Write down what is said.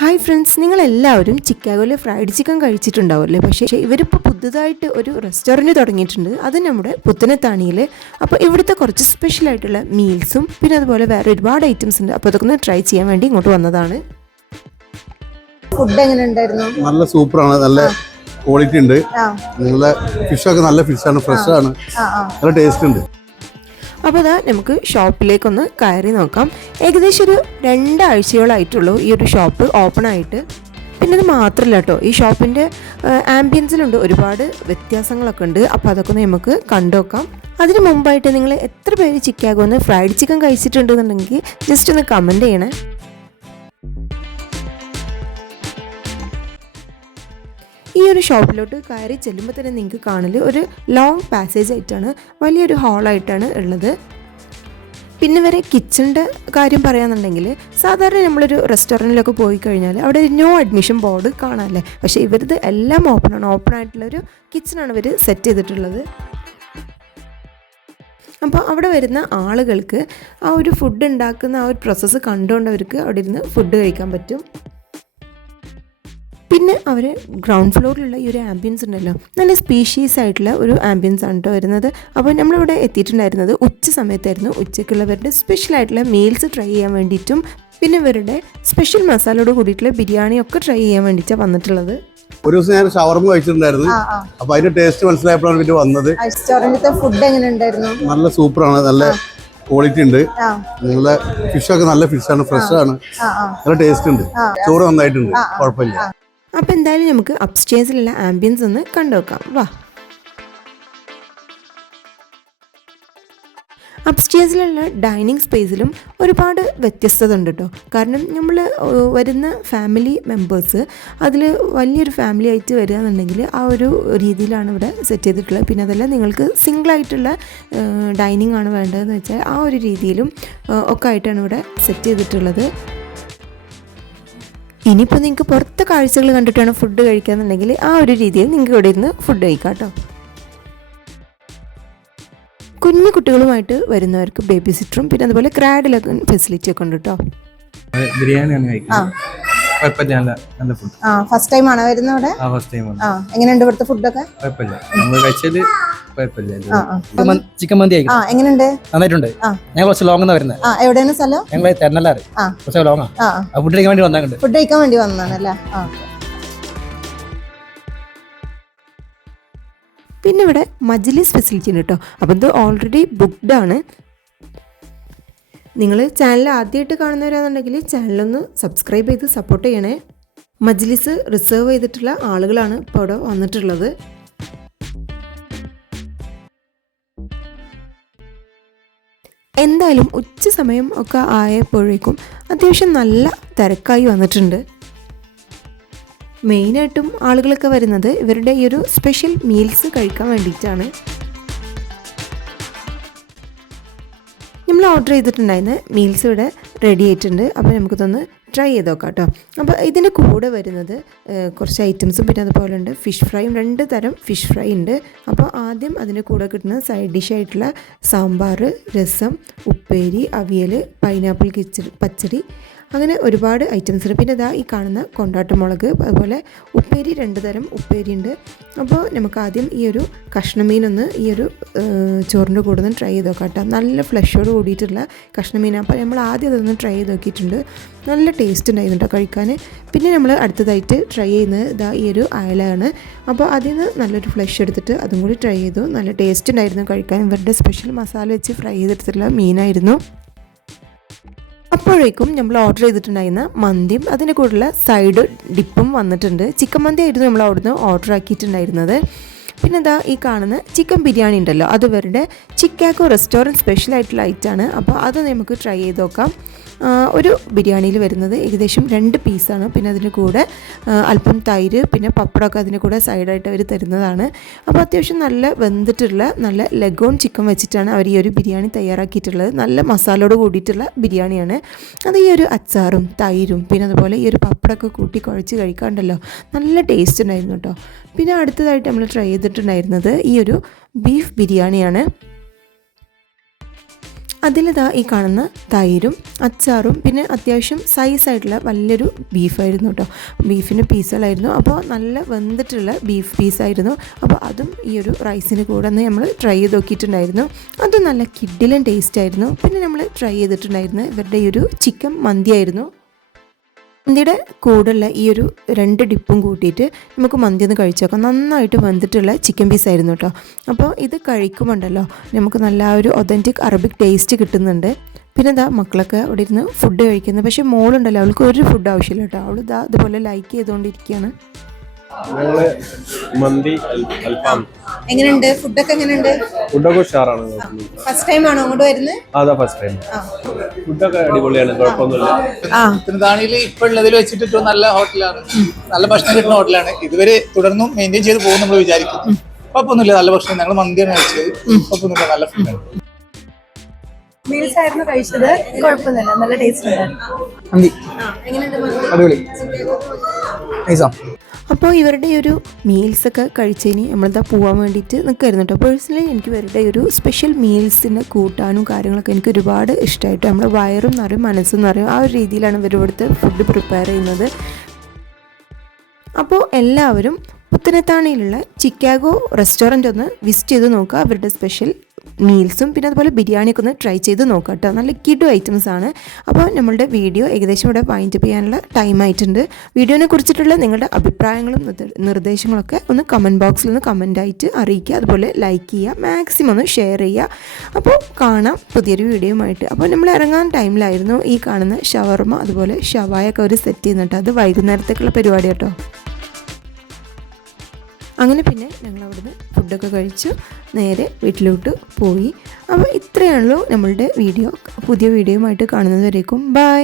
Hi friends, നിങ്ങളെല്ലാവരും ചിക്കാഗോയിലെ fried chicken കഴിച്ചിട്ടുണ്ടാവുമല്ലേ? പക്ഷേ ഇവരിപ്പോൾ പുതുതായിട്ട് ഒരു റെസ്റ്റോറൻറ്റ് തുടങ്ങിയിട്ടുണ്ട്. അത് നമ്മുടെ പുത്തനത്താണിയിൽ. അപ്പോൾ ഇവിടുത്തെ കുറച്ച് സ്പെഷ്യലായിട്ടുള്ള മീൽസും പിന്നെ അതുപോലെ വേറെ ഒരുപാട് ഐറ്റംസ് ഉണ്ട്. അപ്പോൾ അതൊക്കെ ഒന്ന് ട്രൈ ചെയ്യാൻ വേണ്ടി ഇങ്ങോട്ട് വന്നതാണ്. ഫുഡ് എങ്ങനെ ഉണ്ടായിരുന്നു? നല്ല സൂപ്പറാണ്, നല്ല ക്വാളിറ്റി ഉണ്ട്. നിങ്ങളുടെ ഫിഷൊക്കെ നല്ല ഫിഷാണ്, ഫ്രഷ് ആണ്, നല്ല ടേസ്റ്റ് ഉണ്ട്. അപ്പോൾ അതാ നമുക്ക് ഷോപ്പിലേക്കൊന്ന് കയറി നോക്കാം. ഏകദേശം ഒരു 2 ആഴ്ചയോളായിട്ടുള്ളൂ ഈ ഒരു ഷോപ്പ് ഓപ്പൺ ആയിട്ട്. പിന്നെ അത് മാത്രമല്ല കേട്ടോ, ഈ ഷോപ്പിൻ്റെ ആംബിയൻസിലുണ്ട് ഒരുപാട് വ്യത്യാസങ്ങളൊക്കെ ഉണ്ട്. അപ്പോൾ അതൊക്കെ ഒന്ന് നമുക്ക് കണ്ടുനോക്കാം. അതിന് മുമ്പായിട്ട് നിങ്ങൾ എത്ര പേര് ചിക്കാഗോന്ന് ഫ്രൈഡ് ചിക്കൻ കഴിച്ചിട്ടുണ്ടെന്നുണ്ടെങ്കിൽ ജസ്റ്റ് ഒന്ന് കമൻറ്റ് ചെയ്യണേ. ഈ ഒരു ഷോപ്പിലോട്ട് കയറി ചെല്ലുമ്പോൾ തന്നെ നിങ്ങൾക്ക് കാണൽ ഒരു ലോങ് പാസേജ് ആയിട്ടാണ്, വലിയൊരു ഹാളായിട്ടാണ് ഉള്ളത്. പിന്നെ വരെ കിച്ചണിൻ്റെ കാര്യം പറയാന്നുണ്ടെങ്കിൽ സാധാരണ നമ്മളൊരു റെസ്റ്റോറൻറ്റിലൊക്കെ പോയി കഴിഞ്ഞാൽ അവിടെ നോ അഡ്മിഷൻ ബോർഡ് കാണാമല്ലേ. പക്ഷേ ഇവരത് എല്ലാം ഓപ്പൺ ആയിട്ടുള്ളൊരു കിച്ചണാണ് ഇവർ സെറ്റ് ചെയ്തിട്ടുള്ളത്. അപ്പോൾ അവിടെ വരുന്ന ആളുകൾക്ക് ആ ഒരു ഫുഡ് ഉണ്ടാക്കുന്ന ആ ഒരു പ്രോസസ്സ് കണ്ടുകൊണ്ട് അവർക്ക് അവിടെ ഇരുന്ന് ഫുഡ് കഴിക്കാൻ പറ്റും. പിന്നെ അവർ ഗ്രൗണ്ട് ഫ്ലോറിലുള്ള ഈ ഒരു ആംബിയൻസ് ഉണ്ടല്ലോ, നല്ല സ്പീഷീസ് ആയിട്ടുള്ള ഒരു ആംബിയൻസ് ആണ് കേട്ടോ വരുന്നത്. അപ്പോൾ നമ്മളിവിടെ എത്തിയിട്ടുണ്ടായിരുന്നത് ഉച്ച സമയത്തായിരുന്നു. ഉച്ചയ്ക്കുള്ളവരുടെ സ്പെഷ്യൽ ആയിട്ടുള്ള മീൽസ് ട്രൈ ചെയ്യാൻ വേണ്ടിയിട്ടും പിന്നെ ഇവരുടെ സ്പെഷ്യൽ മസാലയോട് കൂടിയിട്ടുള്ള ബിരിയാണി ഒക്കെ ട്രൈ ചെയ്യാൻ വേണ്ടിയിട്ടാണ് വന്നിട്ടുള്ളത്. ഒരു ദിവസം ഞാൻ ഷവർമ കഴിച്ചിട്ടുണ്ടായിരുന്നു. അപ്പോൾ അതിന്റെ ടേസ്റ്റ് മനസ്സിലായപ്പോഴാണ് പിന്നെ വന്നത്. റെസ്റ്റോറന്റിലത്തെ ഫുഡ് എങ്ങനെ ഉണ്ടായിരുന്നു? നല്ല സൂപ്പറാണ്, നല്ല ക്വാളിറ്റി ഉണ്ട്. നിങ്ങളുടെ ഫിഷൊക്കെ നല്ല ഫിഷാണ്, ഫ്രഷ് ആണ്, നല്ല ടേസ്റ്റ് ഉണ്ട്. ചോറ് നന്നായിട്ടുണ്ട്, കുഴപ്പമില്ല. അപ്പോൾ എന്തായാലും നമുക്ക് അപ്സ്റ്റേഴ്സിലുള്ള ആംബിയൻസ് ഒന്ന് കണ്ടുനോക്കാം. വാ. അപ്സ്റ്റേഴ്സിലുള്ള ഡൈനിങ് സ്പേസിലും ഒരുപാട് വ്യത്യസ്തത ഉണ്ട് കേട്ടോ. കാരണം നമ്മൾ വരുന്ന ഫാമിലി മെമ്പേഴ്സ് അതിൽ വലിയൊരു ഫാമിലി ആയിട്ട് വരിക എന്നുണ്ടെങ്കിൽ ആ ഒരു രീതിയിലാണ് ഇവിടെ സെറ്റ് ചെയ്തിട്ടുള്ളത്. പിന്നെ അതല്ല നിങ്ങൾക്ക് സിംഗിളായിട്ടുള്ള ഡൈനിങ് ആണ് വേണ്ടതെന്ന് വെച്ചാൽ ആ ഒരു രീതിയിലും ഒക്കെ ആയിട്ടാണ് ഇവിടെ സെറ്റ് ചെയ്തിട്ടുള്ളത്. ഇനിയിപ്പോൾ നിങ്ങൾക്ക് പുറത്തെ കാഴ്ചകൾ കണ്ടിട്ടാണ് ഫുഡ് കഴിക്കാന്നുണ്ടെങ്കിൽ ആ ഒരു രീതിയിൽ നിങ്ങൾക്ക് ഇവിടെ ഇരുന്ന് ഫുഡ് കഴിക്കാം കേട്ടോ. കുഞ്ഞു കുട്ടികളുമായിട്ട് വരുന്നവർക്ക് ബേബി സിറ്ററും പിന്നെ അതുപോലെ ക്രാഡിലൊക്കെ ഫെസിലിറ്റി ഒക്കെ ഉണ്ട് കേട്ടോ. ഫസ്റ്റ് ടൈം ആണോ വരുന്നത് ഇവിടെ? എങ്ങനെയുണ്ട് ഇവിടുത്തെ ഫുഡൊക്കെ? ചിക്കൻ മന്തി എങ്ങനെയുണ്ട്? നന്നായിട്ടുണ്ട്. ഞങ്ങൾ കുറച്ച് ലോങ് വരുന്നത്. എവിടെയാണ് സ്ഥലം? ഞങ്ങൾ തെരനല്ലാറ് കുറച്ച് ലോങ്ങാ. ഫുഡ് കഴിക്കാൻ വേണ്ടി വന്നാണ്ട്. ഫുഡ് കഴിക്കാൻ വേണ്ടി വന്നതാണല്ലേ? പിന്നെ ഇവിടെ മജ്ലിസ് ഫെസിലിറ്റി ഉണ്ട് കേട്ടോ. അപ്പോൾ ഇത് ഓൾറെഡി ബുക്ക്ഡ് ആണ്. നിങ്ങൾ ചാനൽ ആദ്യമായിട്ട് കാണുന്നവരാണെന്നുണ്ടെങ്കിൽ ചാനലൊന്ന് സബ്സ്ക്രൈബ് ചെയ്ത് സപ്പോർട്ട് ചെയ്യണേ. മജ്ലിസ് റിസർവ് ചെയ്തിട്ടുള്ള ആളുകളാണ് ഇപ്പോൾ ഇവിടെ വന്നിട്ടുള്ളത്. എന്തായാലും ഉച്ച സമയം ഒക്കെ ആയപ്പോഴേക്കും അത്യാവശ്യം നല്ല തിരക്കായി വന്നിട്ടുണ്ട്. മെയിനായിട്ടും ആളുകളൊക്കെ വരുന്നത് ഇവരുടെ ഈ ഒരു സ്പെഷ്യൽ മീൽസ് കഴിക്കാൻ വേണ്ടിയിട്ടാണ്. നമ്മൾ ഓർഡർ ചെയ്തിട്ടുണ്ടായിരുന്ന മീൽസ് ഇവിടെ റെഡി ആയിട്ടുണ്ട്. അപ്പോൾ നമുക്കിതൊന്ന് ട്രൈ ചെയ്ത് നോക്കാം കേട്ടോ. അപ്പോൾ ഇതിൻ്റെ കൂടെ വരുന്നത് കുറച്ച് ഐറ്റംസും പിന്നെ അതുപോലെ ഉണ്ട് ഫിഷ് ഫ്രൈയും. 2 തരം ഫിഷ് ഫ്രൈ ഉണ്ട്. അപ്പോൾ ആദ്യം അതിൻ്റെ കൂടെ കിട്ടുന്ന സൈഡ് ഡിഷായിട്ടുള്ള സാമ്പാർ, രസം, ഉപ്പേരി, അവിയൽ, പൈനാപ്പിൾ പച്ചടി, അങ്ങനെ ഒരുപാട് ഐറ്റംസ് ഉണ്ട്. പിന്നെ ഇതാ ഈ കാണുന്ന കൊണ്ടാട്ടമുളക്, അതുപോലെ ഉപ്പേരി 2 തരം ഉപ്പേരി ഉണ്ട്. അപ്പോൾ നമുക്ക് ആദ്യം ഈ ഒരു കഷ്ണമീനൊന്ന് ഈ ഒരു ചോറിൻ്റെ കൂടെ ഒന്ന് ട്രൈ ചെയ്ത് നോക്കാം കേട്ടോ. നല്ല ഫ്ലഷോട് കൂടിയിട്ടുള്ള കഷ്ണമീനാണ്. അപ്പോൾ നമ്മൾ ആദ്യം അതൊന്ന് ട്രൈ ചെയ്ത് നോക്കിയിട്ടുണ്ട്. നല്ല ടേസ്റ്റ് ഉണ്ടായിരുന്നു കേട്ടോ കഴിക്കാൻ. പിന്നെ നമ്മൾ അടുത്തതായിട്ട് ട്രൈ ചെയ്യുന്നത് ഇതാ ഈ ഒരു അയലയാണ്. അപ്പോൾ അതിൽ നിന്ന് നല്ലൊരു ഫ്ലഷ് എടുത്തിട്ട് അതും കൂടി ട്രൈ ചെയ്തു. നല്ല ടേസ്റ്റ് ഉണ്ടായിരുന്നു കഴിക്കാൻ. ഇവരുടെ സ്പെഷ്യൽ മസാല വെച്ച് ഫ്രൈ ചെയ്തെടുത്തിട്ടുള്ള മീനായിരുന്നു. അപ്പോഴേക്കും നമ്മൾ ഓർഡർ ചെയ്തിട്ടുണ്ടായിരുന്ന മന്തിയും അതിൻ്റെ കൂടെയുള്ള സൈഡ് ഡിപ്പും വന്നിട്ടുണ്ട്. ചിക്കൻ മന്തി ആയിരുന്നു നമ്മൾ അവിടുന്ന് ഓർഡർ ആക്കിയിട്ടുണ്ടായിരുന്നത്. പിന്നെ എന്താ ഈ കാണുന്ന ചിക്കൻ ബിരിയാണി ഉണ്ടല്ലോ, അത് ഇവരുടെ ചിക്കാഗോ റെസ്റ്റോറൻറ്റ് സ്പെഷ്യൽ ആയിട്ടുള്ള ഐറ്റാണ്. അപ്പോൾ അത് നമുക്ക് ട്രൈ ചെയ്ത് നോക്കാം. ഒരു ബിരിയാണിയിൽ വരുന്നത് ഏകദേശം 2 പീസാണ്. പിന്നെ അതിൻ്റെ കൂടെ അല്പം തൈര് പിന്നെ പപ്പടമൊക്കെ അതിൻ്റെ കൂടെ സൈഡായിട്ട് അവർ തരുന്നതാണ്. അപ്പോൾ അത്യാവശ്യം നല്ല വെന്തിട്ടുള്ള നല്ല ലെഗോൺ ചിക്കൻ വെച്ചിട്ടാണ് അവർ ഈ ഒരു ബിരിയാണി തയ്യാറാക്കിയിട്ടുള്ളത്. നല്ല മസാലയോട് കൂടിയിട്ടുള്ള ബിരിയാണിയാണ്. അത് ഈ ഒരു അച്ചാറും തൈരും പിന്നെ അതുപോലെ ഈ ഒരു പപ്പടമൊക്കെ കൂട്ടി കുഴച്ച് കഴിക്കാണ്ടല്ലോ, നല്ല ടേസ്റ്റ് ഉണ്ടായിരുന്നു കേട്ടോ. പിന്നെ അടുത്തതായിട്ട് നമ്മൾ ട്രൈ ചെയ്തിട്ടുണ്ടായിരുന്നത് ഈ ഒരു ബീഫ് ബിരിയാണിയാണ്. അതിലിതാ ഈ കാണുന്ന തൈരും അച്ചാറും പിന്നെ അത്യാവശ്യം സൈസായിട്ടുള്ള വലിയൊരു ബീഫായിരുന്നു കേട്ടോ. ബീഫിൻ്റെ പീസുകളായിരുന്നു. അപ്പോൾ നല്ല വെന്തിട്ടുള്ള ബീഫ് പീസായിരുന്നു. അപ്പോൾ അതും ഈ ഒരു റൈസിന് കൂടെ ഒന്ന് നമ്മൾ ട്രൈ ചെയ്ത് നോക്കിയിട്ടുണ്ടായിരുന്നു. അതും നല്ല കിഡിലൻ ടേസ്റ്റ് ആയിരുന്നു. പിന്നെ നമ്മൾ ട്രൈ ചെയ്തിട്ടുണ്ടായിരുന്നു ഇവരുടെ ഈ ഒരു ചിക്കൻ മന്തിയായിരുന്നു. മന്തിയുടെ കൂടെയുള്ള ഈ ഒരു 2 ഡിപ്പും കൂട്ടിയിട്ട് നമുക്ക് മന്തി ഒന്ന് കഴിച്ച് നോക്കാം. നന്നായിട്ട് വെന്തിട്ടുള്ള ചിക്കൻ പീസായിരുന്നു കേട്ടോ. അപ്പോൾ ഇത് കഴിക്കുമ്പോണ്ടല്ലോ നമുക്ക് നല്ല ഒരു ഒതൻറ്റിക് അറബിക് ടേസ്റ്റ് കിട്ടുന്നുണ്ട്. പിന്നെ ഇതാ മക്കളൊക്കെ അവിടെ ഇരുന്ന് ഫുഡ് കഴിക്കുന്നത്. പക്ഷേ മോളുണ്ടല്ലോ, അവൾക്ക് ഒരു ഫുഡ് ആവശ്യമില്ല കേട്ടോ. അവൾ ഇതാ അതുപോലെ ലൈക്ക് ചെയ്തുകൊണ്ടിരിക്കുകയാണ്. ഞങ്ങള് മന്തി അൽഫാം. എങ്ങനെയുണ്ട് ഫുഡൊക്കെ? എങ്ങനെയുണ്ട്? ഫുഡൊക്കെ ഉഷാറാണ്. ഫസ്റ്റ് ടൈം ആണോ അങ്ങോട്ട് വരുന്നത്? അതാ ഫസ്റ്റ് ടൈം. ഫുഡൊക്കെ അടിപൊളിയാണ്, കുഴപ്പമൊന്നുമില്ല. തിരുവനന്തപുരത്തിൽ ഇപ്പോൾ ഉള്ളതിൽ വെച്ചിട്ട് ഏറ്റവും നല്ല ഹോട്ടലാണ്, നല്ല ഭക്ഷണം കിട്ടുന്ന ഹോട്ടലാണ്. ഇതുവരെ തുടർന്നും മെയിൻറ്റെയിൻ ചെയ്ത് പോകും നമ്മൾ വിചാരിക്കുന്നു. കുഴപ്പമൊന്നുമില്ല, നല്ല ഭക്ഷണം. ഞങ്ങൾ മന്തിയാണ് കഴിച്ചത്. കുഴപ്പമൊന്നുമില്ല, നല്ല ഫുഡാണ്. മീൽസ് ആയിരുന്നു കഴിച്ചത്, കുഴപ്പമൊന്നുമില്ല, നല്ല ടേസ്റ്റ് ഉണ്ടായിരുന്നു. മന്തി അടിപൊളി. അപ്പോൾ ഇവരുടെ ഒരു മീൽസൊക്കെ കഴിച്ചതിന് നമ്മളിതാ പോകാൻ വേണ്ടിയിട്ട് നിൽക്കായിരുന്നു കേട്ടോ. പേഴ്സണലി എനിക്ക് ഇവരുടെ ഒരു സ്പെഷ്യൽ മീൽസിൻ്റെ കൂട്ടാനും കാര്യങ്ങളൊക്കെ എനിക്ക് ഒരുപാട് ഇഷ്ടമായിട്ട്. നമ്മുടെ വയറും നിറയും മനസ്സും നിറയും ആ ഒരു രീതിയിലാണ് ഇവർ ഇവിടുത്തെ ഫുഡ് പ്രിപ്പയർ ചെയ്യുന്നത്. അപ്പോൾ എല്ലാവരും പുത്തനത്താണിയിലുള്ള ചിക്കാഗോ റെസ്റ്റോറൻ്റ് ഒന്ന് വിസിറ്റ് ചെയ്ത് നോക്കുക. അവരുടെ സ്പെഷ്യൽ മീൽസും പിന്നെ അതുപോലെ ബിരിയാണിയൊക്കെ ഒന്ന് ട്രൈ ചെയ്ത് നോക്കാം കേട്ടോ. നല്ല കിഡു ഐറ്റംസ് ആണ്. അപ്പോൾ നമ്മളുടെ വീഡിയോ ഏകദേശം ഇവിടെ വൈൻഡപ്പ് ചെയ്യാനുള്ള ടൈം ആയിട്ടുണ്ട്. വീഡിയോനെ കുറിച്ചിട്ടുള്ള നിങ്ങളുടെ അഭിപ്രായങ്ങളും നിർദ്ദേശങ്ങളൊക്കെ ഒന്ന് കമൻറ്റ് ബോക്സിൽ ഒന്ന് കമൻറ്റായിട്ട് അറിയിക്കുക. അതുപോലെ ലൈക്ക് ചെയ്യുക, മാക്സിമം ഒന്ന് ഷെയർ ചെയ്യുക. അപ്പോൾ കാണാം പുതിയൊരു വീഡിയോയുമായിട്ട്. അപ്പോൾ നമ്മൾ ഇറങ്ങാൻ ടൈമിലായിരുന്നു ഈ കാണുന്ന ഷവർമ അതുപോലെ ഷവായൊക്കെ അവർ സെറ്റ് ചെയ്യുന്നുണ്ട്. അത് വൈകുന്നേരത്തേക്കുള്ള പരിപാടി കേട്ടോ. അങ്ങനെ പിന്നെ ഞങ്ങൾ അവിടുന്ന് ഫുഡൊക്കെ കഴിച്ചു നേരെ വീട്ടിലോട്ട് പോയി. അപ്പോൾ ഇത്രയാണല്ലോ നമ്മളുടെ വീഡിയോ. പുതിയ വീഡിയോയുമായിട്ട് കാണുന്നത് വരേക്കും ബൈ.